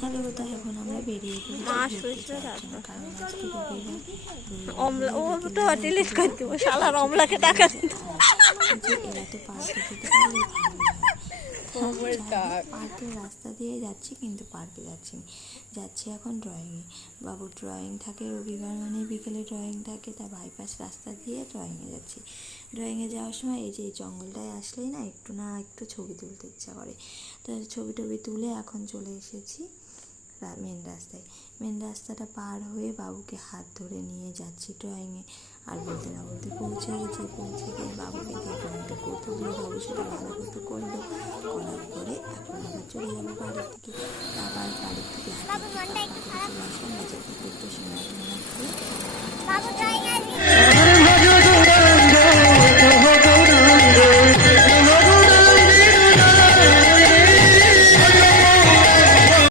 Hello তো এখন আমরা বেরিয়ে তো অমলা ও তো ডিলিট করে দিব শালার অমলাকে টাকা দিত। এরা তো পার্কে যেতে পার্কের রাস্তা দিয়ে যাচ্ছি কিন্তু পার্কে যাচ্ছি না। যাচ্ছি এখন ড্রয়িংয়ে বাবুর ড্রয়িং থাকে রবিবার মানে বিকেলে ড্রয়িং থাকে তা বাইপাস রাস্তা দিয়ে ড্রয়িংয়ে যাচ্ছি। ড্রয়িংয়ে যাওয়ার সময় এই যে এই জঙ্গলটায় আসলেই না একটু না একটু ছবি তুলতে ইচ্ছা করে। তো ছবি টবি তুলে এখন চলে এসেছি। মেন রাস্তায়। মেন রাস্তাটা পার হয়ে বাবুকে হাত ধরে নিয়ে যাচ্ছি ড্রয়িংয়ে আর বলতে না বলতে পৌঁছে গেছি, পৌঁছে গিয়ে বাবুকে দিয়ে ড্রয়িংটা করতে দিল বাবু সেটা ভালো করতে করল। করার পরে এখন আবার চলে যাব বাড়ির দিকে।